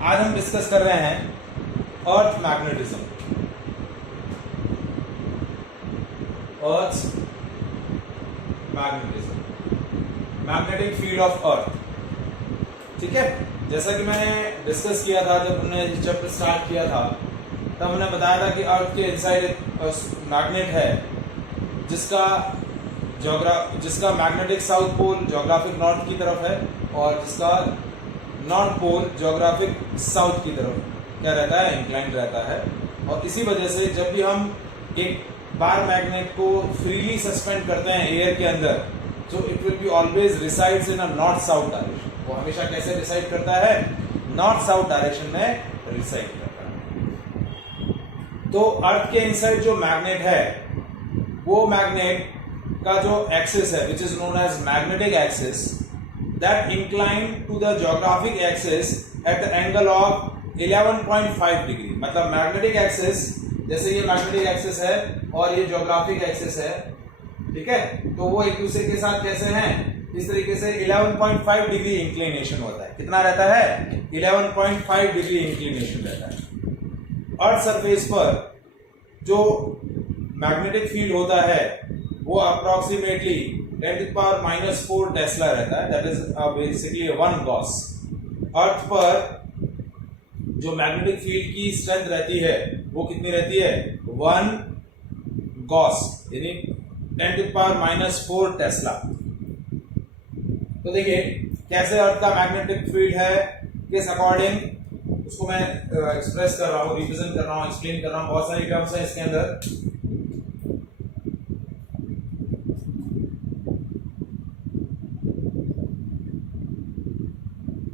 आज हम डिस्कस कर रहे हैं earth magnetism. Earth magnetism, magnetic field of earth. ठीक है, जैसा कि मैंने डिस्कस किया था जब हमने चैप्टर स्टार्ट किया था, तब हमने बताया था कि अर्थ के इनसाइड एक मैग्नेट है जिसका magnetic south pole geographic north की तरफ है और जिसका नॉर्थ पोल ज्योग्राफिक साउथ की तरफ क्या रहता है, इंक्लाइंड रहता है। और इसी वजह से जब भी हम एक बार मैग्नेट को फ्रीली सस्पेंड करते हैं एयर के अंदर, तो it will be always resides in a north south direction. वो हमेशा कैसे रिसाइड करता है? नॉर्थ साउथ डायरेक्शन में रिसाइड करता है। तो अर्थ के इनसाइड जो मैग्नेट है, वो मैग्नेट का जो एक्सिस है which is known as magnetic axis, that inclined to the geographic axis at the angle of 11.5 degree. मतलब मैग्नेटिक एक्सिस, जैसे ये मैग्नेटिक एक्सिस है और ये ज्योग्राफिक एक्सिस है, ठीक है, तो वो एक दूसरे के साथ कैसे हैं? इस तरीके से 11.5 डिग्री इंक्लिनेशन होता है। कितना रहता है? 11.5 डिग्री इंक्लिनेशन रहता है। अर्थ सरफेस पर जो मैग्नेटिक फील्ड होता है वो अप्रोक्सीमेटली 10⁻⁻⁴ टेस्ला रहता है। That is basically 1 gauss. Earth पर जो मैग्नेटिक फील्ड की स्ट्रेंथ रहती है वो कितनी रहती है? 1 गॉस, यानी 10⁻⁻⁴ टेस्ला। तो देखिए कैसे अर्थ का मैग्नेटिक फील्ड है, किस अकॉर्डिंग उसको मैं एक्सप्रेस कर रहा हूँ, रिप्रेजेंट कर रहा हूँ, एक्सप्लेन कर रहा हूँ। बहुत सारी टर्म्स है इसके अंदर।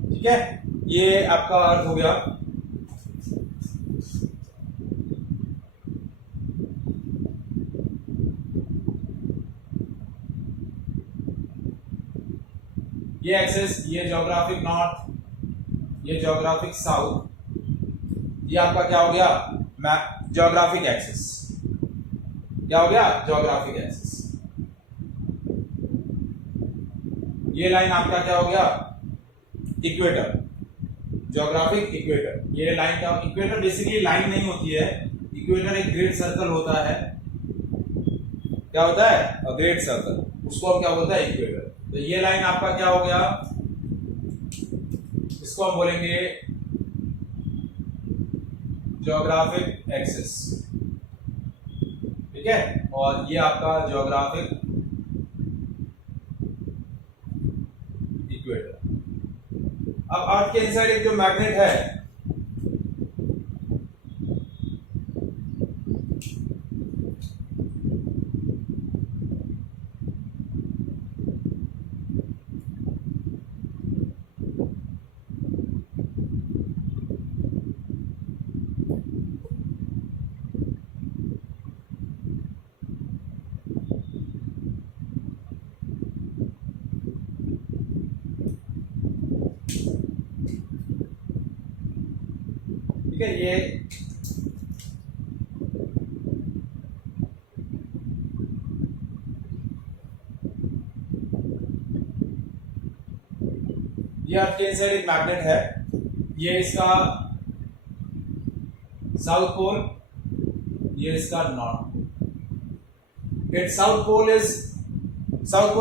ठीक है, ये आपका अर्थ हो गया। ये एक्सिस, ये ज्योग्राफिक नॉर्थ, ये ज्योग्राफिक साउथ, ये आपका क्या हो गया? Geographic axis. क्या हो गया? Geographic axis. ये लाइन आपका क्या हो गया? Equator, geographic equator. ये लाइन का इक्वेटर बेसिकली लाइन नहीं होती है, इक्वेटर एक ग्रेट सर्कल होता है। क्या होता है? अ ग्रेट सर्कल, उसको हम क्या बोलते हैं? इक्वेटर। तो ये लाइन आपका क्या हो गया? इसको हम बोलेंगे ज्योग्राफिक एक्सिस। ठीक है, और ये आपका ज्योग्राफिक इक्वेटर। अब अर्थ के इनसाइड एक जो मैग्नेट है, ठीक है, ये अर्थ के इनसाइड एक मैग्नेट है। ये इसका साउथ पोल, ये इसका north. It south pole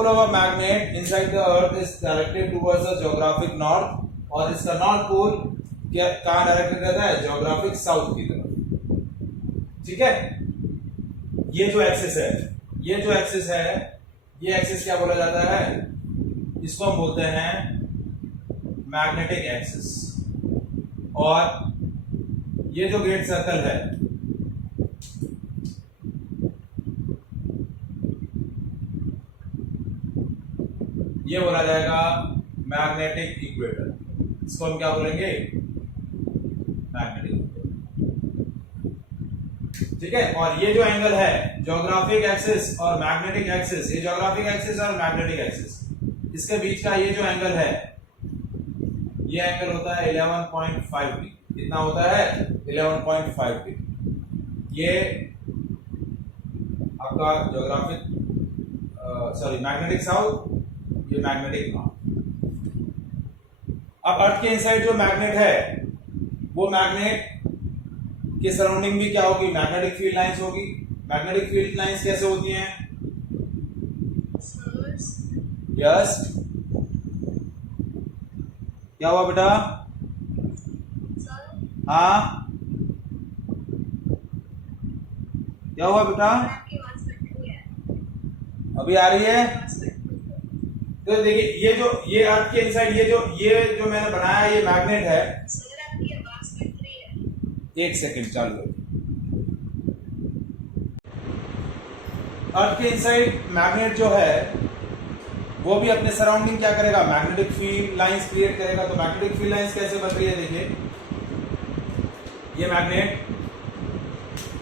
of a magnet inside the earth is directed towards the geographic north, और इसका नॉर्थ पोल क्या कहां डायरेक्टेड रहता है? ज्योग्राफिक साउथ की तरफ। ठीक है, ये जो एक्सिस है, ये एक्सिस क्या बोला जाता है? इसको हम बोलते हैं मैग्नेटिक एक्सिस। और ये जो ग्रेट सर्कल है, ये बोला जाएगा मैग्नेटिक इक्वेटर। इसको हम क्या बोलेंगे? Magnetic equator. ठीक है, और ये जो एंगल है ज्योग्राफिक एक्सिस और मैग्नेटिक एक्सिस, ये ज्योग्राफिक एक्सिस और मैग्नेटिक एक्सिस, इसके बीच का ये जो एंगल है, ये एंगल होता है 11.5 डिग्री। कितना होता है? 11.5 डिग्री। ये आपका ज्योग्राफिक मैग्नेटिक साउथ, ये मैग्नेटिक नॉर्थ। अब अर्थ के इनसाइड जो मैग्नेट है वो मैग्नेट के सराउंडिंग भी क्या होगी, मैग्नेटिक फील्ड लाइंस होगी। मैग्नेटिक फील्ड लाइंस कैसे होती हैं? यस, क्या हुआ बेटा? हाँ, क्या हुआ बेटा? अभी आ रही है? तो देखिए ये अर्थ के इनसाइड ये जो मैंने बनाया ये मैग्नेट है। एक सेकंड चालू है। अर्थ के इनसाइड मैग्नेट जो है वो भी अपने सराउंडिंग क्या करेगा, मैग्नेटिक फील्ड लाइंस क्रिएट करेगा। तो मैग्नेटिक फील्ड लाइंस कैसे बन रही है? देखिए ये मैग्नेट,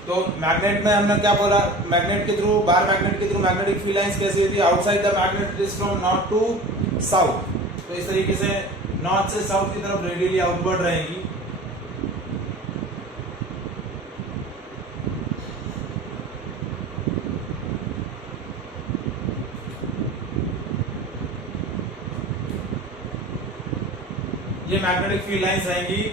तो मैग्नेट में हमने क्या बोला, मैग्नेट के थ्रू, बाहर मैग्नेट के थ्रू मैग्नेटिक फील्ड लाइंस कैसी होती है? Outside the magnet is from north to south. तो इस तरीके से नॉर्थ से साउथ की तरफ रेडियली आउटवर्ड रहेंगी। ये मैग्नेटिक फील्ड लाइंस रहेंगी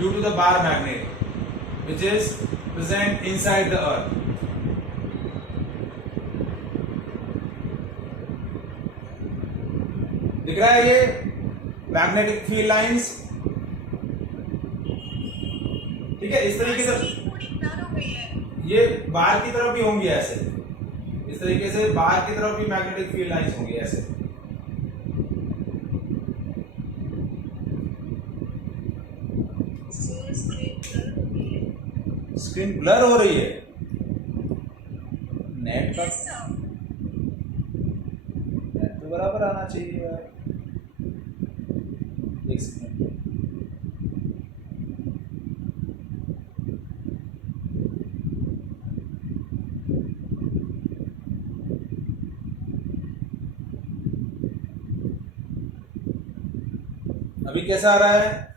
due to the bar magnet which is present inside the earth. दिख रहा है ये मैग्नेटिक फील्ड लाइंस? ठीक है, इस तरीके से ये बाहर की तरफ भी होंगी ऐसे, इस तरीके से बाहर की तरफ भी मैग्नेटिक फील्ड लाइंस होंगी ऐसे। स्क्रीन ब्लर हो रही है, नेट का नेट तो बराबर आना चाहिए यार। एक सेकंड, अभी कैसा आ रहा है?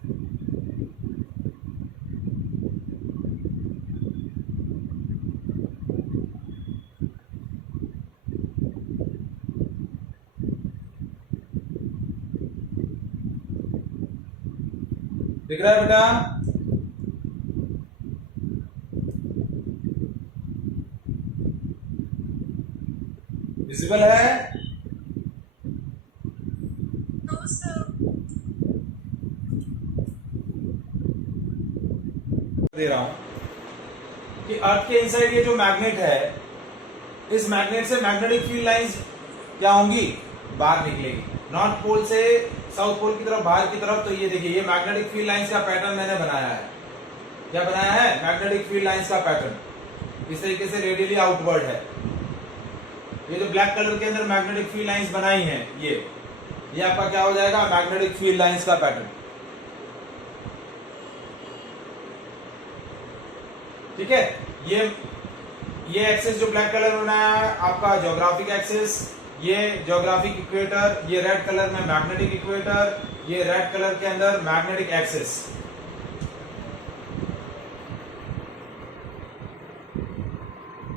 दिख रहा है बेटा? विजिबल है? दे रहा हूं कि अर्थ के इनसाइड ये जो मैग्नेट है, इस मैग्नेट से मैग्नेटिक फील्ड लाइंस क्या होंगी, बाहर निकलेगी नॉर्थ पोल से साउथ पोल की तरफ, बाहर की तरफ। तो ये देखिए ये मैग्नेटिक फील्ड लाइंस का पैटर्न मैंने बनाया है। क्या बनाया है? मैग्नेटिक फील्ड लाइंस का पैटर्न इस तरीके से रेडियली आउटवर्ड है। ये जो ब्लैक कलर के अंदर मैग्नेटिक फील्ड लाइंस बनाई हैं, ये आपका क्या हो जाएगा, मैग्नेटिक फील्ड लाइंस का पैटर्न। ठीक है, ये एक्सिस जो ब्लैक कलर में बनाया है आपका ज्योग्राफिक एक्सिस, ये ज्योग्राफिक इक्वेटर, ये रेड कलर में मैग्नेटिक इक्वेटर, ये रेड कलर के अंदर मैग्नेटिक एक्सिस।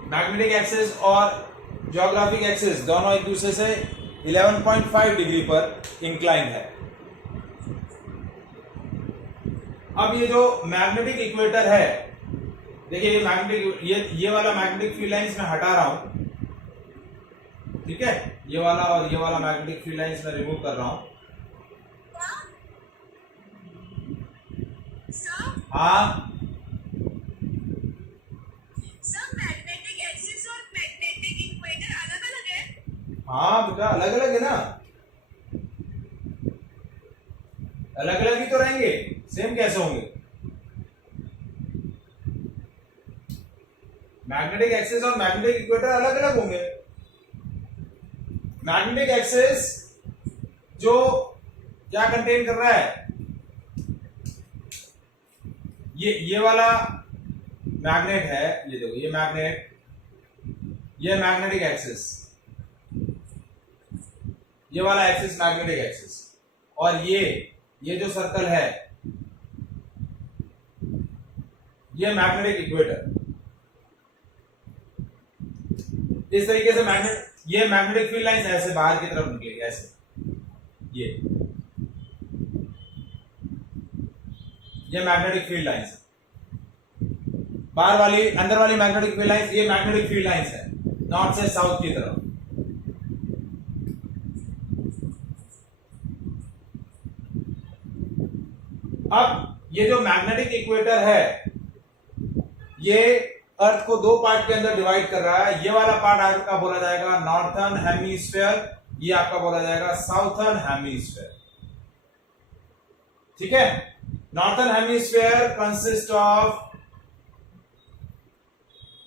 मैग्नेटिक एक्सिस और ज्योग्राफिक एक्सिस दोनों एक दूसरे से 11.5 डिग्री पर इंक्लाइंड है। अब ये जो मैग्नेटिक इक्वेटर है, देखिए ये मैग्नेटिक, ये वाला मैग्नेटिक फील्ड लाइंस मैं हटा रहा हूं। ठीक है, ये वाला और ये वाला मैग्नेटिक फील्ड लाइंस मैं रिमूव कर रहा हूं। हाँ, मैग्नेटिक एक्सिस और मैग्नेटिक इक्वेटर अलग अलग है? हाँ बेटा अलग अलग है ना, अलग अलग ही तो रहेंगे, सेम कैसे होंगे? मैग्नेटिक एक्सिस और मैग्नेटिक इक्वेटर अलग अलग होंगे। मैग्नेटिक एक्सिस जो क्या कंटेन कर रहा है, ये वाला मैग्नेट है, ये देखो ये मैग्नेट, ये मैग्नेटिक एक्सिस, ये वाला एक्सिस मैग्नेटिक एक्सिस, और ये जो सर्कल है ये मैग्नेटिक इक्वेटर। इस तरीके से ये मैग्नेटिक फील्ड लाइंस ऐसे बाहर की तरफ निकलेगी, ऐसे ये ये मैग्नेटिक फील्ड लाइंस है, बाहर वाली अंदर वाली मैग्नेटिक फील्ड लाइंस, ये मैग्नेटिक फील्ड लाइंस है नॉर्थ से साउथ की तरफ। अब ये जो मैग्नेटिक इक्वेटर है ये अर्थ को दो पार्ट के अंदर डिवाइड कर रहा है। ये वाला पार्ट आपका बोला जाएगा नॉर्थर्न हेमीस्फीयर, ये आपका बोला जाएगा साउथर्न हेमीस्फीयर। ठीक है, northern hemisphere consist of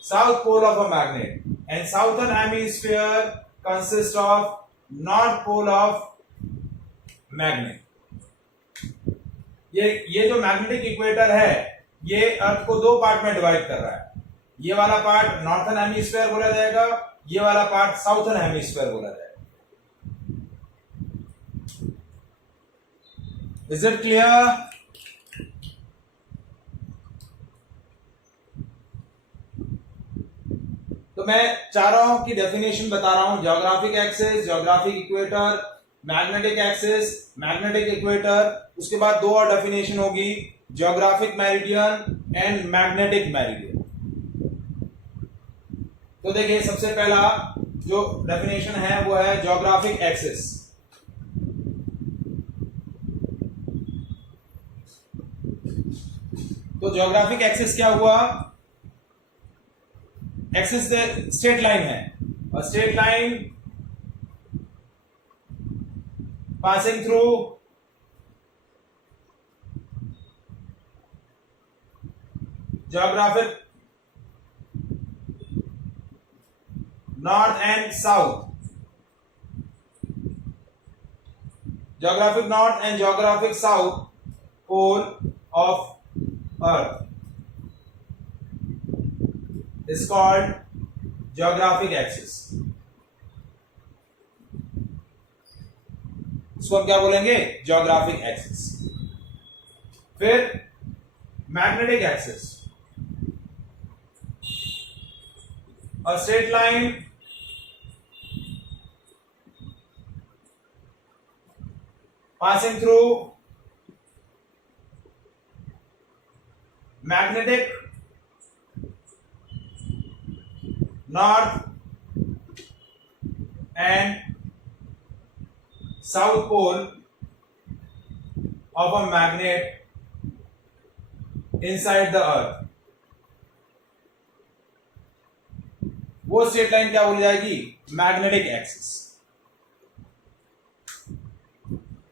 south pole of a magnet and southern hemisphere consist of north pole of magnet. ये जो मैग्नेटिक इक्वेटर है ये अर्थ को दो पार्ट में डिवाइड कर रहा है। ये वाला पार्ट नॉर्थर्न हेमीस्फीयर बोला जाएगा, ये वाला पार्ट साउथर्न हेमीस्फीयर बोला जाएगा। Is it clear? तो मैं चारों की डेफिनेशन बता रहा हूं, geographic axis, geographic equator, magnetic axis, magnetic equator. उसके बाद दो और डेफिनेशन होगी, geographic meridian and magnetic meridian. तो देखिए सबसे पहला जो डेफिनेशन है वो है ज्योग्राफिक एक्सिस। तो ज्योग्राफिक एक्सिस क्या हुआ? एक्सिस स्ट्रेट लाइन है और straight line passing through geographic north and south, geographic north and geographic south pole of earth is called geographic axis। इसको हम क्या बोलेंगे? geographic axis। फिर magnetic axis, a straight line passing through magnetic north and south pole of a magnet inside the earth। वो straight line क्या बोली जाएगी? Magnetic axis.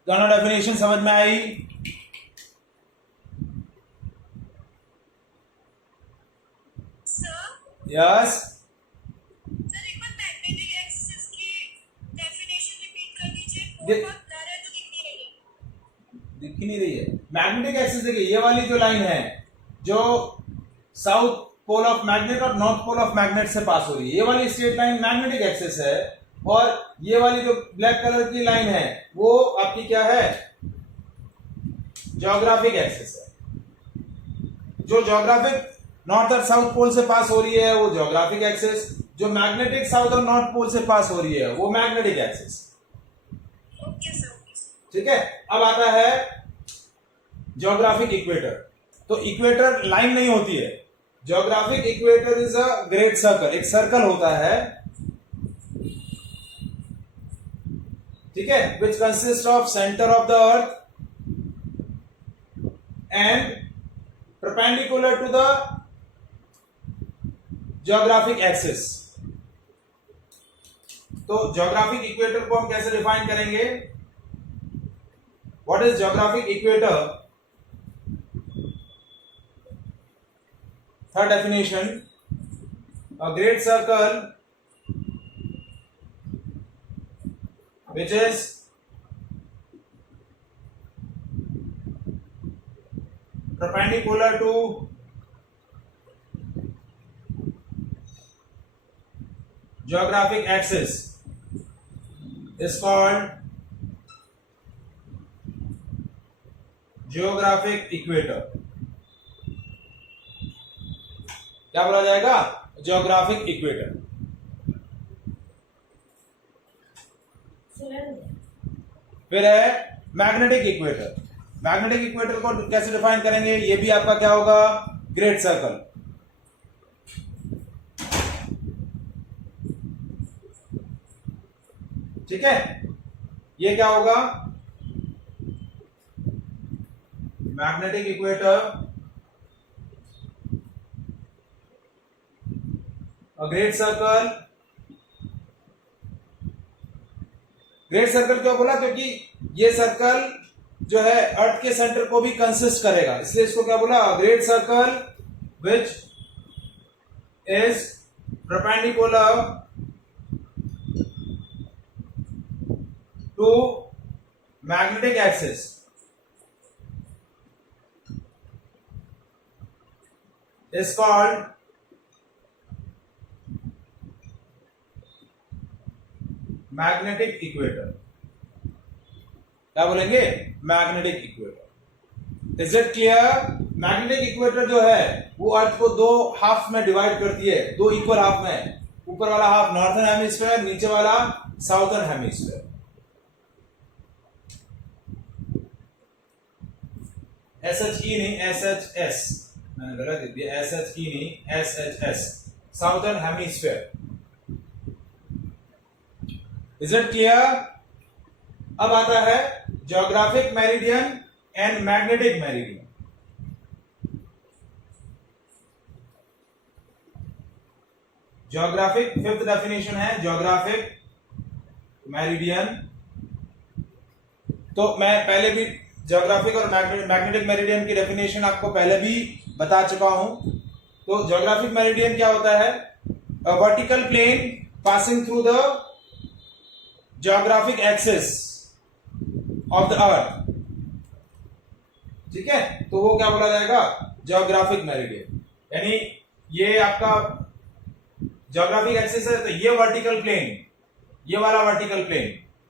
दोनों डेफिनेशन समझ में आई? यस। दिख ही नहीं रही है मैग्नेटिक एक्सिस। देखिए ये वाली जो लाइन है जो साउथ पोल ऑफ मैग्नेट और नॉर्थ पोल ऑफ मैग्नेट से पास हो रही है, ये वाली स्ट्रेट लाइन मैग्नेटिक एक्सिस है। और ये वाली जो ब्लैक कलर की लाइन है वो आपकी क्या है? ज्योग्राफिक एक्सिस है। जो ज्योग्राफिक नॉर्थ और साउथ पोल से पास हो रही है वो ज्योग्राफिक एक्सिस, जो मैग्नेटिक साउथ और नॉर्थ पोल से पास हो रही है वो मैग्नेटिक एक्सिस। ठीक है, अब आता है ज्योग्राफिक इक्वेटर। तो इक्वेटर लाइन नहीं होती है, geographic equator is a great circle, एक सर्कल होता है। ठीक है, which consist of centre of the earth and perpendicular to the geographic axis. तो ज्योग्राफिक इक्वेटर को हम कैसे डिफाइन करेंगे? What is geographic equator? Third definition, a great circle which is perpendicular to geographic axis is called geographic equator। क्या बोला जाएगा? Geographic equator. फिर है मैग्नेटिक इक्वेटर। मैग्नेटिक इक्वेटर को कैसे डिफाइन करेंगे, ये भी आपका क्या होगा, ग्रेट सर्कल। ठीक है, ये क्या होगा, magnetic equator, great circle. Great circle क्यों बोला, क्योंकि ये सर्कल जो है अर्थ के सेंटर को भी कंसिस्ट करेगा, इसलिए इसको क्या बोला, great circle which is perpendicular to magnetic axis is called magnetic equator. क्या बोलेंगे, magnetic equator. Is it clear? Magnetic equator जो है वो अर्थ को दो हाफ में डिवाइड करती है, दो इक्वल हाफ में, ऊपर वाला हाफ नॉर्थर्न हेमिस्फीयर, नीचे वाला साउथर्न हेमिस्फीयर। SHE नहीं, SHS, मैंने गलत लिख दिया, SHE नहीं, SHS, southern hemisphere. Is it clear? अब आता है geographic meridian and magnetic meridian. Geographic, fifth definition है ज्योग्राफिक मेरिडियन। तो मैं पहले भी ज्योग्राफिक और मैग्नेटिक मेरिडियन की डेफिनेशन आपको पहले भी बता चुका हूं। तो ज्योग्राफिक मेरिडियन क्या होता है, a vertical plane passing through the geographic axis of the earth. ठीक है, तो वो क्या बोला जाएगा, ज्योग्राफिक मेरिडियन। यानी ये आपका ज्योग्राफिक एक्सिस है, तो ये वर्टिकल प्लेन, ये वाला वर्टिकल प्लेन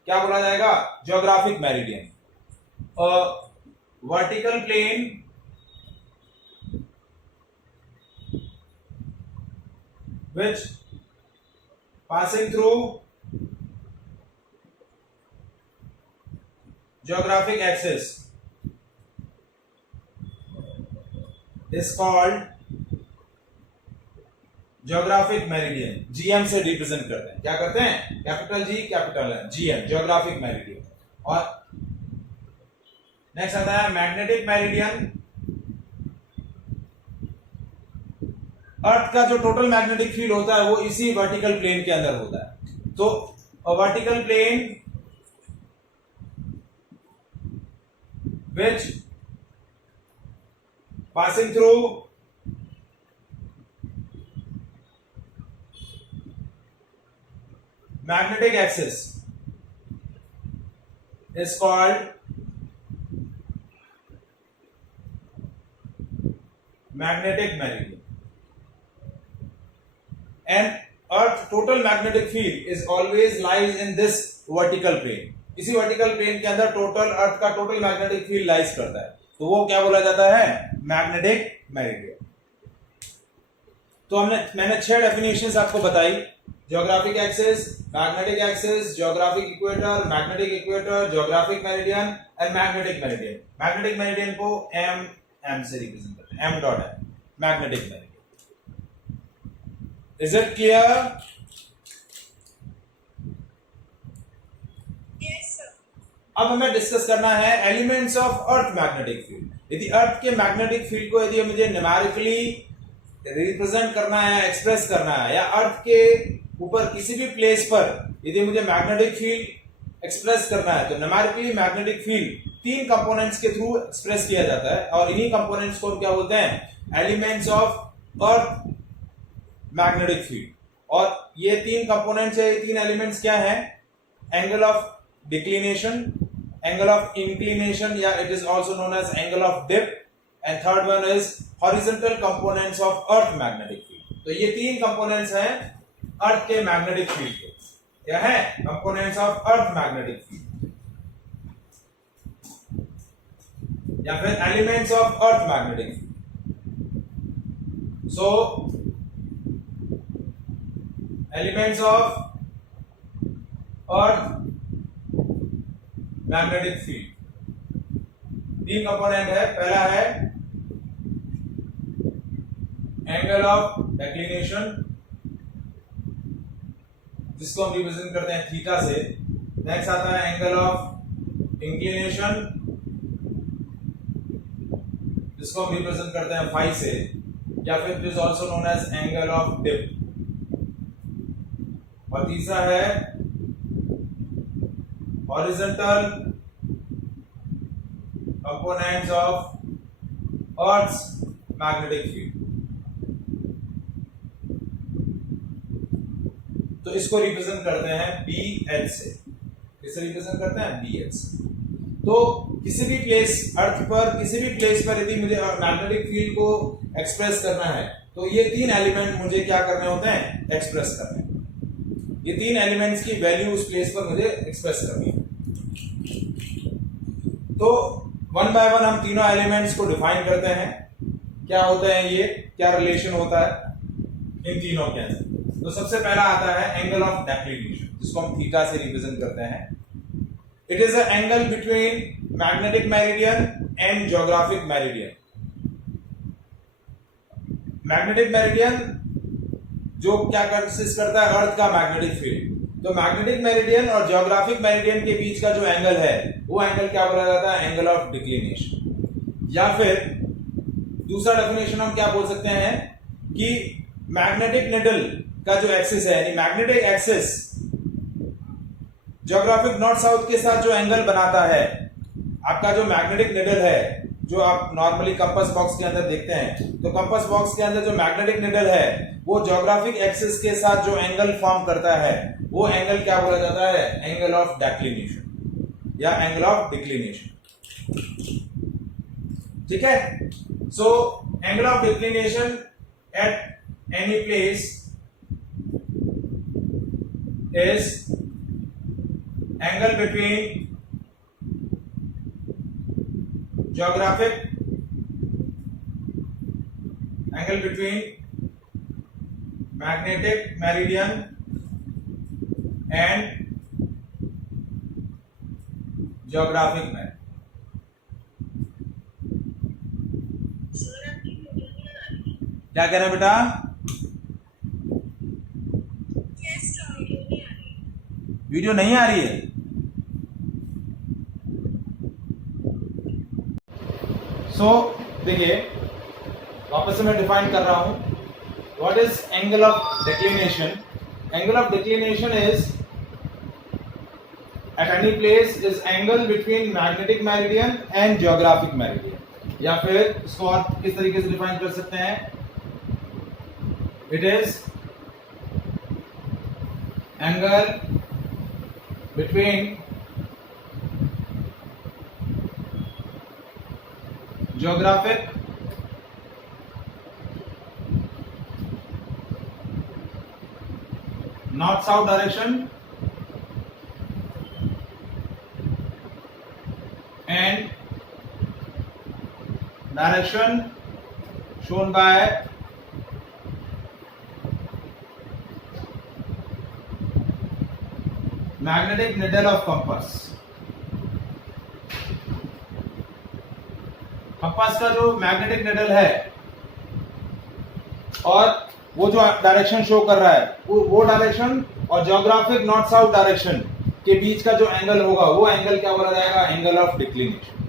क्या बोला जाएगा, geographic meridian. Vertical plane which passing through geographic axis is called geographic meridian। GM से रिप्रेजेंट करते हैं, क्या करते हैं, capital G capital M, GM, geographic meridian। और नेक्स्ट आता है मैग्नेटिक मेरिडियन। अर्थ का जो टोटल मैग्नेटिक फील्ड होता है वो इसी वर्टिकल प्लेन के अंदर होता है। तो vertical plane which passing through magnetic axis is called magnetic meridian। And Earth total magnetic field is always lies in this vertical plane। इसी वर्टिकल प्लेन के अंदर टोटल अर्थ का टोटल मैग्नेटिक फील्ड लाइज करता है, तो वो क्या बोला जाता है, मैग्नेटिक मेरिडियन। तो मैंने 6 डेफिनेशंस आपको बताई, geographic axis, magnetic axis, geographic equator, magnetic equator, geographic meridian and magnetic meridian. Magnetic meridian को M से रिप्रेजेंट करते हैं, M डॉट है magnetic meridian. Is it clear? अब हमें डिस्कस करना है elements of earth magnetic field. यदि अर्थ के मैग्नेटिक फील्ड को यदि मुझे न्यूमेरिकली रिप्रेजेंट करना है, एक्सप्रेस करना है, या अर्थ के ऊपर किसी भी प्लेस पर यदि मुझे मैग्नेटिक फील्ड एक्सप्रेस करना है, तो न्यूमेरिकली मैग्नेटिक फील्ड 3 कंपोनेंट्स के थ्रू एक्सप्रेस किया जाता है, और इन्हीं कंपोनेंट्स को हम क्या बोलते हैं, elements of earth magnetic field. और ये 3 कंपोनेंट्स है, ये 3 एलिमेंट्स क्या है, angle of declination, angle of inclination, yeah, it is also known as angle of dip, and third one is horizontal components of earth magnetic field। तो ये 3 components हैं अर्थ के मैग्नेटिक फील्ड के, क्या है, components of earth magnetic field, या फिर elements of earth magnetic field. So elements of earth magnetic field तीन कंपोनेंट है। पहला है एंगल ऑफ डिक्लिनेशन, जिसको हम रिप्रेजेंट करते हैं थीटा से। नेक्स्ट आता है एंगल ऑफ इंक्लिनेशन, जिसको हम रिप्रेजेंट करते हैं फाई से, या फिर it is also known as angle of dip. और तीसरा है horizontal components of earth's magnetic field. तो इसको रिप्रेजेंट करते हैं BH से। किसे रिप्रेजेंट करते हैं? BH से। तो किसी भी प्लेस अर्थ पर, किसी भी प्लेस पर यदि मुझे मैग्नेटिक फील्ड को एक्सप्रेस करना है तो ये तीन एलिमेंट मुझे क्या करने होते हैं? एक्सप्रेस करने। ये तीन एलिमेंट्स की वैल्यू उस प्लेस पर मुझे एक्सप्रेस करनी है। तो वन बाय वन हम तीनों एलिमेंट्स को डिफाइन करते हैं। क्या होते हैं ये, क्या रिलेशन होता है इन तीनों के अंदर। तो सबसे पहला आता है एंगल ऑफ डिक्लिनेशन, जिसको हम थीटा से रिप्रेजेंट करते हैं। It is a angle between magnetic meridian and geographic meridian. Magnetic meridian जो क्या कंसिस्ट करता है? अर्थ का मैग्नेटिक फील्ड। तो मैग्नेटिक मेरिडियन और ज्योग्राफिक मेरिडियन के बीच का जो एंगल है वो एंगल क्या बोला जाता है? Angle of declination. या फिर दूसरा डेफिनेशन हम क्या बोल सकते हैं कि मैग्नेटिक निडल का जो एक्सिस है, यानी magnetic axis geographic north south के साथ जो एंगल बनाता है, आपका जो मैग्नेटिक निडल है, जो आप नॉर्मली कंपास बॉक्स के अंदर देखते हैं, तो कंपास बॉक्स के अंदर जो मैग्नेटिक निडल है वो ज्योग्राफिक एक्सिस के साथ जो एंगल फॉर्म करता है वो एंगल क्या बोला जाता है? एंगल ऑफ डिक्लिनेशन या एंगल ऑफ डिक्लिनेशन। ठीक है। So angle of declination at any place is angle between geographic angle between magnetic meridian and geographic meridian। क्या कह रहे हैं बेटा? वीडियो नहीं आ रही है? सो देखिए, वापस से मैं डिफाइन कर रहा हूं। What is angle of declination? Angle of declination is at any place is angle between magnetic meridian and geographic meridian. या फिर इसको और किस तरीके से डिफाइन कर सकते हैं? It is angle between geographic north south direction and direction shown by magnetic needle of compass. Compass का जो मैग्नेटिक निडल है और वो जो डायरेक्शन शो कर रहा है वो डायरेक्शन और ज्योग्राफिक नॉर्थ साउथ डायरेक्शन के बीच का जो एंगल होगा वो एंगल क्या बोला जाएगा? Angle of declination.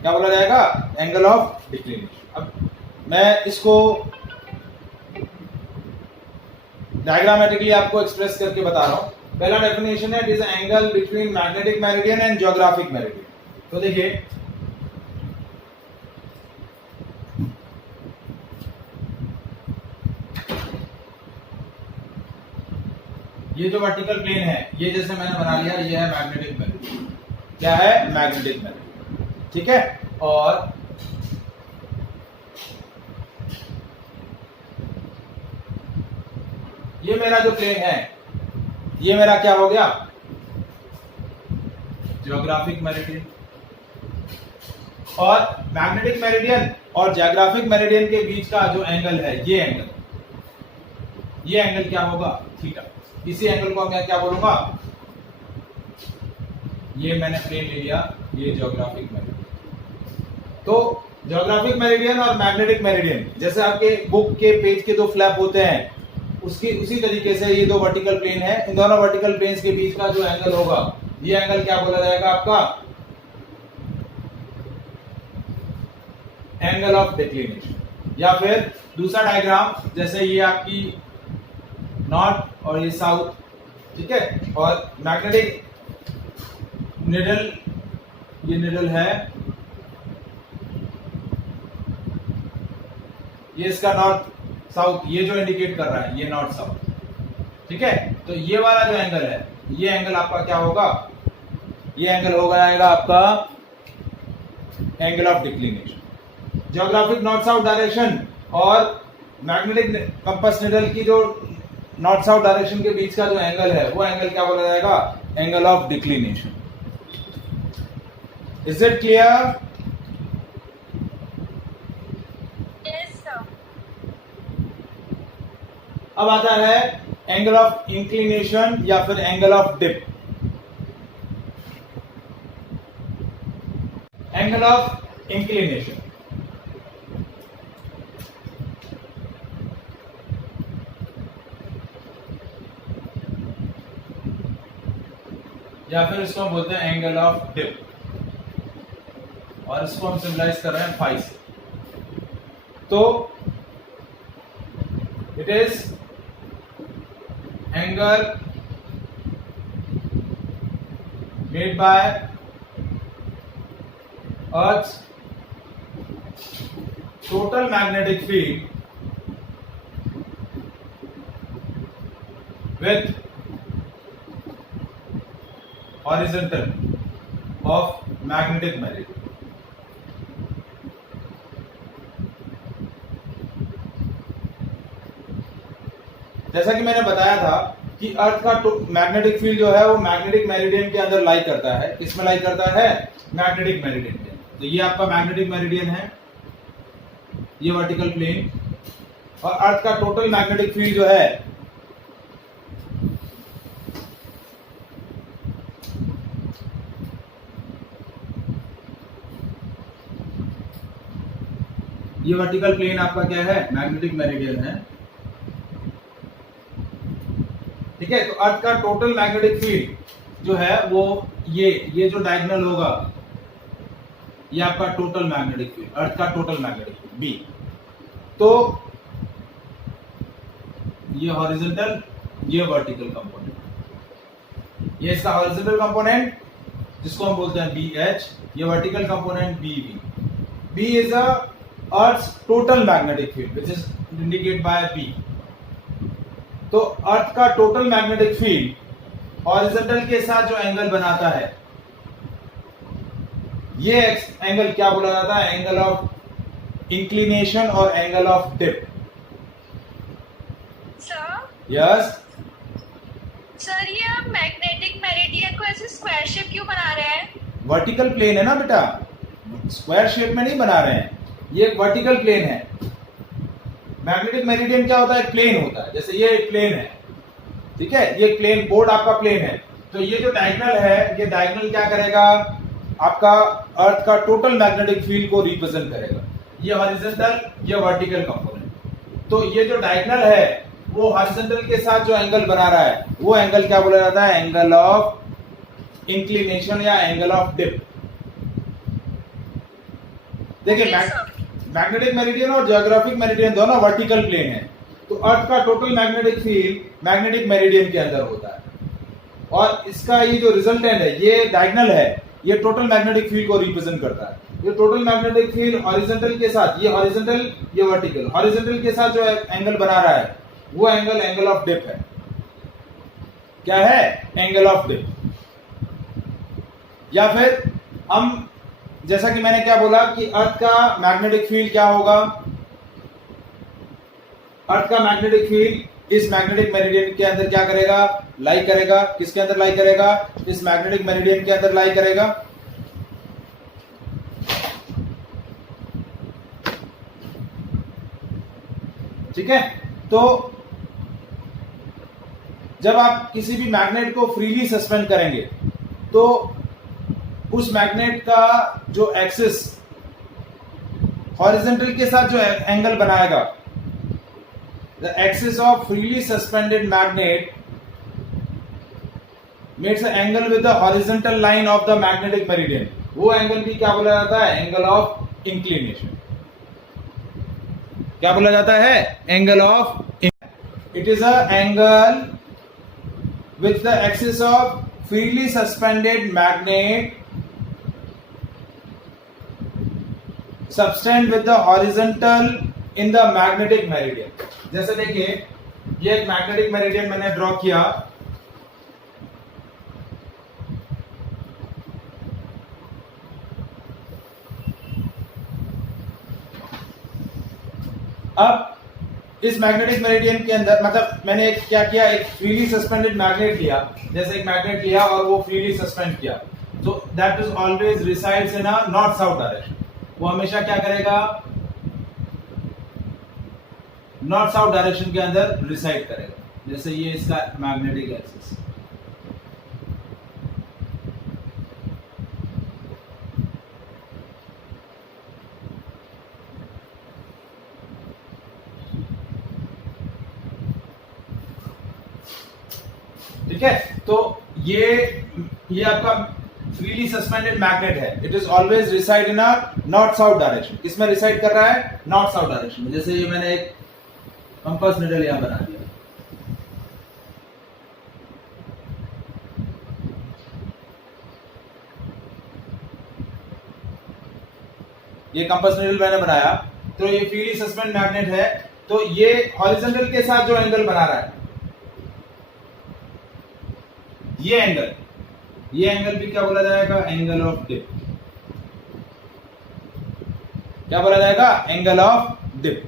क्या बोला जाएगा? Angle of declination. अब मैं इसको डायग्रामेटिकली आपको एक्सप्रेस करके बता रहा हूं। पहला डेफिनेशन है, it is angle between magnetic meridian and geographic meridian. तो देखिए, ये जो वर्टिकल प्लेन है ये जैसे मैंने बना लिया, ये है मैग्नेटिक मेरिडियन। क्या है? Magnetic meridian. ठीक है। और ये मेरा जो प्लेन है ये मेरा क्या हो गया? Geographic meridian. और मैग्नेटिक मेरिडियन और ज्योग्राफिक मेरिडियन के बीच का जो एंगल है ये एंगल क्या होगा? थीटा। इसी एंगल को मैं क्या बोलूंगा? ये मैंने प्लेन ले लिया, ये ज्योग्राफिक मेरिडियन। तो ज्योग्राफिक मेरिडियन और मैग्नेटिक मेरिडियन, जैसे आपके बुक के पेज के दो फ्लैप होते हैं, उसकी उसी तरीके से ये दो वर्टिकल प्लेन है, इन दोनों वर्टिकल प्लेन्स के बीच का जो एंगल होगा, ये एंगल क्या बोला जाएगा आपका? Angle of declination. या फिर दूसरा डायग्राम, जैसे ये आपकी नॉर्थ और ये साउथ, ठीक है, और मैग्नेटिक निडल, ये निडल है, ये इसका नॉर्थ साउथ, ये जो इंडिकेट कर रहा है ये नॉर्थ साउथ, ठीक है। तो ये वाला जो एंगल है, ये एंगल आपका क्या होगा? ये एंगल हो जाएगा आपका angle of declination. Geographic north south direction और मैग्नेटिक कंपास निडल की जो नॉर्थ साउथ डायरेक्शन के बीच का जो एंगल है, वो एंगल क्या बोला जाएगा? Angle of declination. Is it clear? Yes, sir. अब आता है एंगल ऑफ इंक्लिनेशन या फिर angle of dip. Angle of inclination, या फिर इसको हम बोलते हैं एंगल ऑफ डिप, और इसको हम सिंबलाइज कर रहे हैं फाई से। तो it is angle made by earth total magnetic field with horizontal of magnetic meridian। जैसा कि मैंने बताया था कि अर्थ का मैग्नेटिक फील्ड जो है वो मैग्नेटिक मेरिडियन के अंदर लाई करता है। किसमें लाई करता है? मैग्नेटिक मेरिडियन के। तो ये आपका मैग्नेटिक मेरिडियन है, ये वर्टिकल प्लेन, और अर्थ का टोटल मैग्नेटिक फील्ड जो है ये वर्टिकल प्लेन आपका क्या है? मैग्नेटिक मेरिडियन है, ठीक है। तो अर्थ का टोटल मैग्नेटिक फील्ड जो है वो ये जो डायगोनल होगा, ये आपका टोटल मैग्नेटिक फील्ड, अर्थ का टोटल मैग्नेटिक फील्ड बी। तो ये हॉरिजॉन्टल, ये वर्टिकल कंपोनेंट, ये इसका हॉरिजॉन्टल कंपोनेंट जिसको हम बोलते हैं बी एच, ये vertical component B V. B is a Earth's total magnetic field which is indicated by B। तो अर्थ का टोटल मैग्नेटिक फील्ड हॉरिजॉन्टल के साथ जो एंगल बनाता है, ये एंगल क्या बोला जाता है? एंगल ऑफ इंक्लिनेशन और angle of dip. Sir yes sir, ये आप मैग्नेटिक मेरिडियन को ऐसे स्क्वायर शेप क्यों बना रहे हैं? वर्टिकल प्लेन है ना बेटा, स्क्वायर शेप में नहीं बना रहे हैं, ये एक वर्टिकल प्लेन है। मैग्नेटिक मेरिडियन क्या होता है? प्लेन होता है। जैसे ये एक प्लेन है, ठीक है, ये प्लेन बोर्ड आपका प्लेन है। तो ये जो डायगोनल है, ये डायगोनल क्या करेगा? आपका अर्थ का टोटल मैग्नेटिक फील्ड को रिप्रेजेंट करेगा। ये हॉरिजॉन्टल, ये वर्टिकल कंपोनेंट। तो ये जो डायगोनल है वो हॉरिजॉन्टल के साथ जो एंगल बना रहा है, वो एंगल क्या बोला जाता है? एंगल ऑफ इंक्लिनेशन या एंगल ऑफ डिप। देखिए, मैग्नेटिक मेरिडियन और ज्योग्राफिक मेरिडियन दोनों वर्टिकल प्लेन है। तो अर्थ का total magnetic field magnetic meridian के अंदर होता है, और इसका ये जो रिजल्टेंट है, ये डायगोनल है, ये टोटल मैग्नेटिक फील्ड को रिप्रेजेंट करता है। ये टोटल मैग्नेटिक फील्ड हॉरिजॉन्टल के साथ, ये हॉरिजॉन्टल, ये वर्टिकल, हॉरिजॉन्टल के साथ जो एंगल बना रहा है, वो एंगल एंगल ऑफ डिप है। क्या है? Angle of dip. या फिर हम, जैसा कि मैंने क्या बोला कि अर्थ का मैग्नेटिक फील्ड क्या होगा? अर्थ का मैग्नेटिक फील्ड इस मैग्नेटिक मेरिडियन के अंदर क्या करेगा? लाई करेगा। किसके अंदर लाई करेगा? इस मैग्नेटिक मेरिडियन के अंदर लाई करेगा। ठीक है। तो जब आप किसी भी मैग्नेट को फ्रीली सस्पेंड करेंगे, तो उस मैग्नेट का जो एक्सिस हॉरिजॉन्टल के साथ जो एंगल बनाएगा, the axis of freely suspended magnet makes an angle with the horizontal line of the magnetic meridian. वो एंगल भी क्या बोला जाता है? Angle of inclination. क्या बोला जाता है? Angle of. It is a angle with the axis of freely suspended magnet subtend with the horizontal in the magnetic meridian। जैसे देखिए, ये एक मैग्नेटिक मेरिडियन मैंने ड्रॉ किया। अब इस मैग्नेटिक मेरिडियन के अंदर, मतलब मैंने क्या किया, एक फ्रीली सस्पेंडेड मैग्नेट लिया। जैसे एक मैग्नेट लिया और वो फ्रीली सस्पेंड किया, तो that is always resides in a north south direction. वो हमेशा क्या करेगा? नॉर्थ साउथ डायरेक्शन के अंदर रिसाइड करेगा। जैसे ये इसका मैग्नेटिक एक्सिस, ठीक है। तो ये आपका फ्रीली सस्पेंडेड मैग्नेट है। It is always reside in a north south direction. किसमें रिसाइड कर रहा है? नॉर्थ साउथ डायरेक्शन में। जैसे ये मैंने एक कंपास नीडल यहां बना दिया, ये कंपास नीडल मैंने बनाया, तो ये फ्रीली सस्पेंड मैग्नेट है। तो ये हॉरिजॉन्टल के साथ जो एंगल बना रहा है, ये एंगल भी क्या बोला जाएगा? Angle of dip. क्या बोला जाएगा? Angle of dip.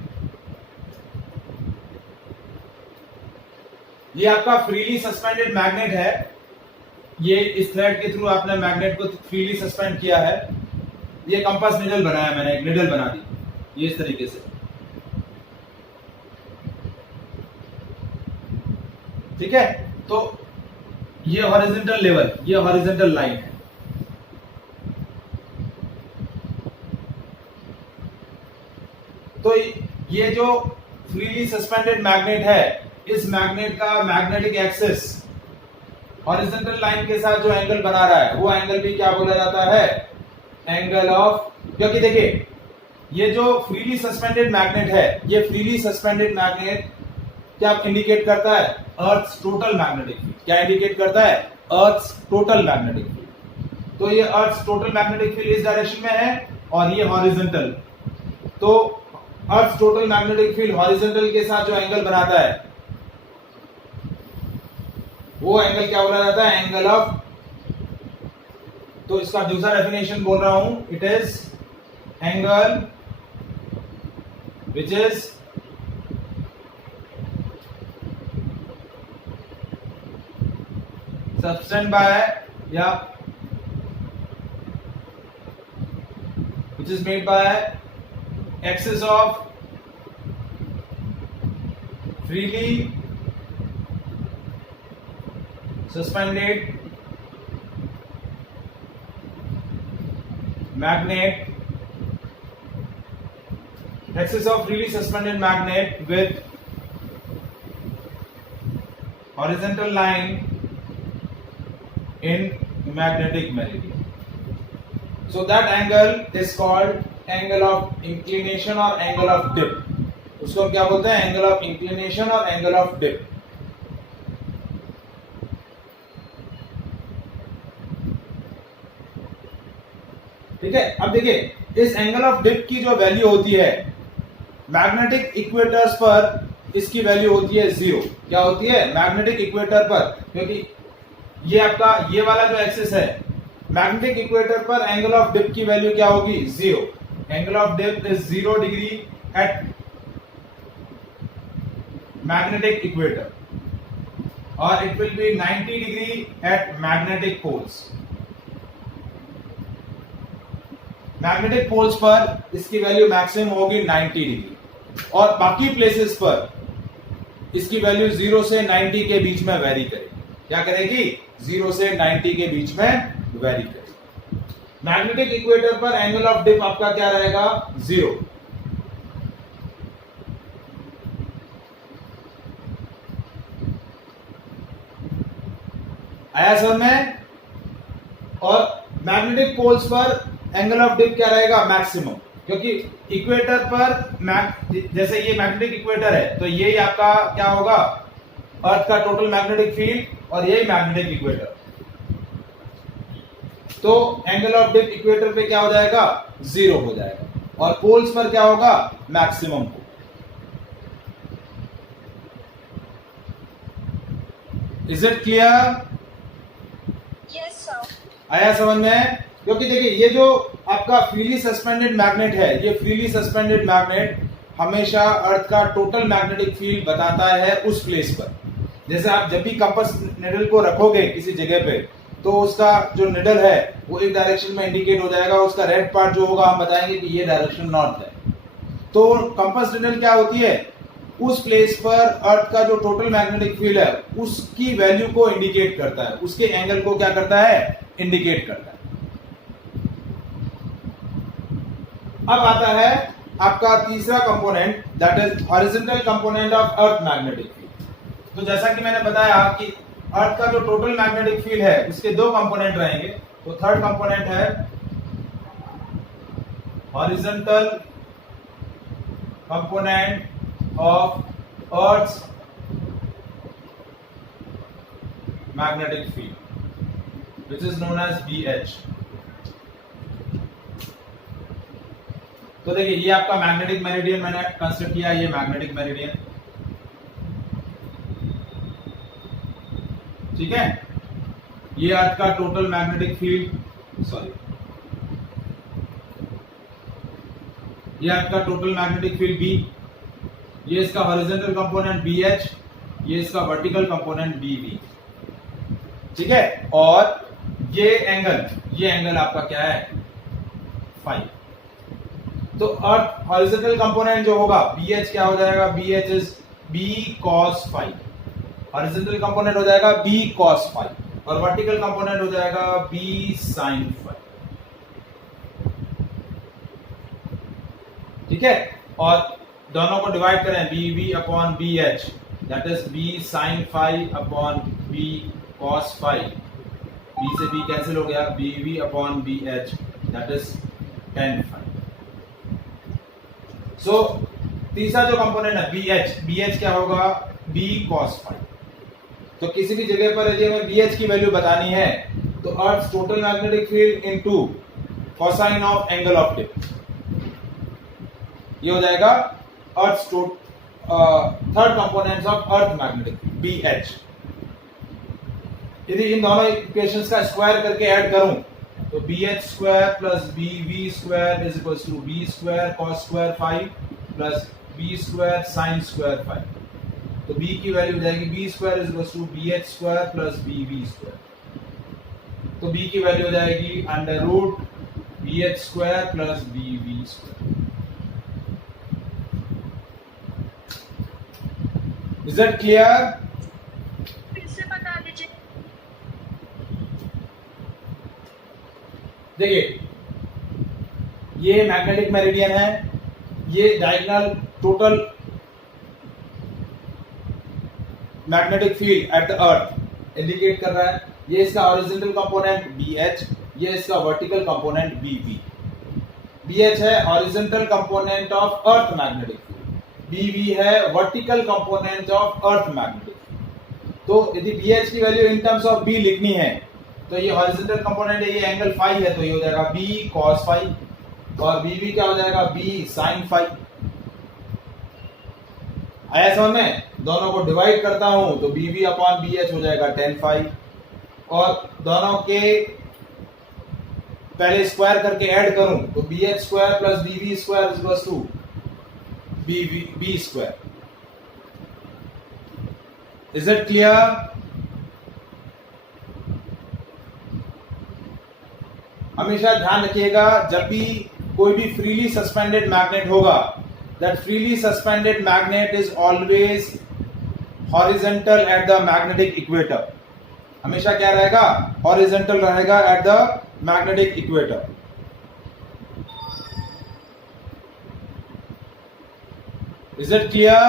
ये आपका फ्रीली सस्पेंडेड मैग्नेट है। ये इस थ्रेड के थ्रू आपने मैग्नेट को फ्रीली सस्पेंड किया है। ये कंपास नीडल बनाया मैंने, एक नीडल बना दी ये इस तरीके से, ठीक है। तो ये हॉरिजॉन्टल लेवल, ये हॉरिजॉन्टल लाइन है। तो ये जो फ्रीली सस्पेंडेड मैग्नेट है, इस मैग्नेट का मैग्नेटिक एक्सिस हॉरिजॉन्टल लाइन के साथ जो एंगल बना रहा है, वो एंगल भी क्या बोला जाता है? Angle of. क्योंकि देखिए, ये जो फ्रीली सस्पेंडेड मैग्नेट है, ये फ्रीली सस्पेंडेड मैग्नेट क्या इंडिकेट करता है? अर्थ टोटल मैग्नेटिक फील्ड। क्या इंडिकेट करता है? अर्थ टोटल मैग्नेटिक फील्ड। तो ये अर्थ टोटल मैग्नेटिक फील्ड इस डायरेक्शन में है और ये हॉरिजॉन्टल। तो earth total magnetic field horizontal के साथ जो एंगल बनाता है, वो एंगल क्या बोला जाता है? Angle of. तो इसका दूसरा डेफिनेशन बोल रहा हूं, it is angle which is subtend by या which is made by axis of freely suspended magnet, axis of freely suspended magnet with horizontal line in magnetic meridian. So that angle is called angle of inclination or angle of dip. उसको हम क्या बोलते हैं? Angle of inclination और angle of dip. ठीक है। अब देखिए, इस एंगल ऑफ डिप की जो वैल्यू होती है, मैग्नेटिक इक्वेटर्स पर इसकी वैल्यू होती है 0। क्या होती है? मैग्नेटिक इक्वेटर पर, क्योंकि ये आपका ये वाला जो एक्सिस है, मैग्नेटिक इक्वेटर पर एंगल ऑफ डिप की वैल्यू क्या होगी? 0। Angle of dip is 0 degree at magnetic equator और it will be 90 degree at magnetic poles. Magnetic poles पर इसकी वैल्यू मैक्सिमम होगी 90 डिग्री और बाकी प्लेसेस पर इसकी वैल्यू 0 से 90 के बीच में वेरी करेगी। क्या करेगी? 0 से 90 के बीच में वेरी करेगी। मैग्नेटिक इक्वेटर पर एंगल ऑफ डिप आपका क्या रहेगा? 0। आया समझ में? और मैग्नेटिक पोल्स पर एंगल ऑफ डिप क्या रहेगा? मैक्सिमम, क्योंकि इक्वेटर पर जैसे ये मैग्नेटिक इक्वेटर है तो ये आपका क्या होगा? अर्थ का टोटल मैग्नेटिक फील्ड और यही मैग्नेटिक इक्वेटर, तो एंगल ऑफ डिप इक्वेटर पे क्या हो जाएगा? 0 हो जाएगा, और पोल्स पर क्या होगा? मैक्सिमम को। Is it clear? Yes sir. आया समझ में? क्योंकि देखिए ये जो आपका फ्रीली सस्पेंडेड मैग्नेट है, ये फ्रीली सस्पेंडेड मैग्नेट हमेशा अर्थ का टोटल मैग्नेटिक फील्ड बताता है उस प्लेस पर। जैसे आप जब भी कंपास निडल को रखोगे किसी जगह पे, तो उसका जो निडल है वो एक डायरेक्शन में इंडिकेट हो जाएगा, उसका रेड पार्ट जो होगा हम बताएंगे कि ये डायरेक्शन नॉर्थ है। तो कंपास निडल क्या होती है? उस प्लेस पर अर्थ का जो टोटल मैग्नेटिक फील्ड है उसकी वैल्यू को इंडिकेट करता है, उसके एंगल को क्या करता है? इंडिकेट करता है। अब आता है आपका तीसरा component, that is horizontal component of earth magnetic field. तो जैसा कि मैंने बताया कि अर्थ का जो टोटल मैग्नेटिक फील्ड है उसके दो कंपोनेंट रहेंगे। तो थर्ड कंपोनेंट है horizontal component of earth magnetic field which is known as BH। तो देखिए ये आपका मैग्नेटिक मेरिडियन मैंने कंसिडर किया, ये मैग्नेटिक मेरिडियन, ठीक है। ये अर्थ का टोटल मैग्नेटिक फील्ड, सॉरी, ये अर्थ का टोटल मैग्नेटिक फील्ड B, ये इसका हॉरिजॉन्टल कंपोनेंट BH, ये इसका वर्टिकल कंपोनेंट BV, ठीक है। और ये एंगल आपका क्या है? फाई। तो अर्थ हॉरिजॉन्टल कंपोनेंट जो होगा BH क्या हो जाएगा? BH इज B cos phi. Horizontal component हो जाएगा B cos फाई और वर्टिकल कंपोनेंट हो जाएगा B sin फाई, ठीक है। और दोनों को डिवाइड करें BV upon BH, that is B sin phi upon B cos phi. B से B कैंसिल हो गया, BV upon BH, that is tan phi. So तीसरा जो कंपोनेंट है BH क्या होगा? B cos phi. तो किसी भी जगह पर यदि हमें BH की वैल्यू बतानी है तो earth total magnetic field into cosine of angle of dip, ये हो जाएगा earth third components of earth magnetic field BH। यदि इन दोनों इक्वेशंस का स्क्वायर करके ऐड करूं तो BH square plus BV square is equal to B square cos square phi plus B square sin square phi. तो B की value हो जाएगी B square is equal to BH square plus BV square. तो B की value हो जाएगी under root BH square plus BV square. Is that clear? फिर से बता दीजिए। देखिए ये मैग्नेटिक मेरिडियन है, ये diagonal total magnetic field at the earth indicate कर रहा है। ये इसका हॉरिजॉन्टल कंपोनेंट BH, ये इसका वर्टिकल कंपोनेंट BV। BH है horizontal component of earth magnetic field, BV है vertical component of earth magnetic field. तो यदि BH की value in terms of B लिखनी है तो ये हॉरिजॉन्टल कंपोनेंट है, ये एंगल फाई है, तो ये हो जाएगा B cos फाई और BV क्या हो जाएगा? B sin phi. आया समझ में? दोनों को डिवाइड करता हूं तो BV अपॉन BH हो जाएगा tan फाई और दोनों के पहले स्क्वायर करके ऐड करूं तो BH square plus BV square is equal to B square. Is it clear? हमेशा ध्यान रखिएगा जब भी कोई भी फ्रीली सस्पेंडेड मैग्नेट होगा, that freely suspended magnet is always horizontal at the magnetic equator। हमेशा क्या रहेगा? horizontal रहेगा at the magnetic equator। is it clear?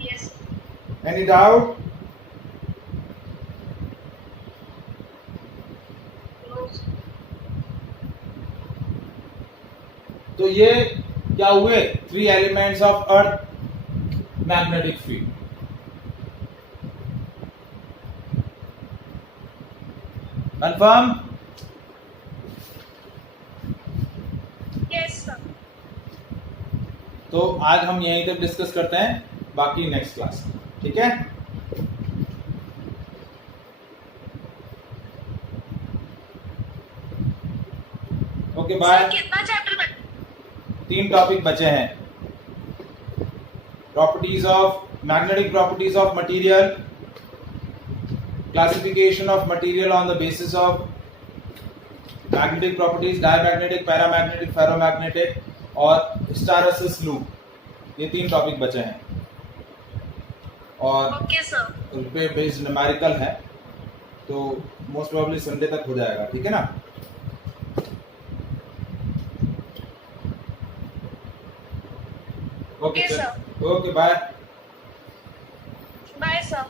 Yes। any doubt? ये क्या हुए? 3 elements of earth magnetic field. Confirm? Yes sir. तो आज हम यहीं तक डिस्कस करते हैं, बाकी नेक्स्ट क्लास में, ठीक है? Okay bye. सर कितना चैप्टर 3 टॉपिक बचे हैं। Properties of magnetic properties of material, classification of material on the basis of magnetic properties, diamagnetic, paramagnetic, ferromagnetic और हिस्टैरिसीस लूप, ये 3 टॉपिक बचे हैं और ओके सर। पे बेस्ड न्यूमेरिकल है, तो मोस्ट प्रोबेबली संडे तक हो जाएगा, ठीक है ना? Okay Okay, sir, okay bye. Bye sir.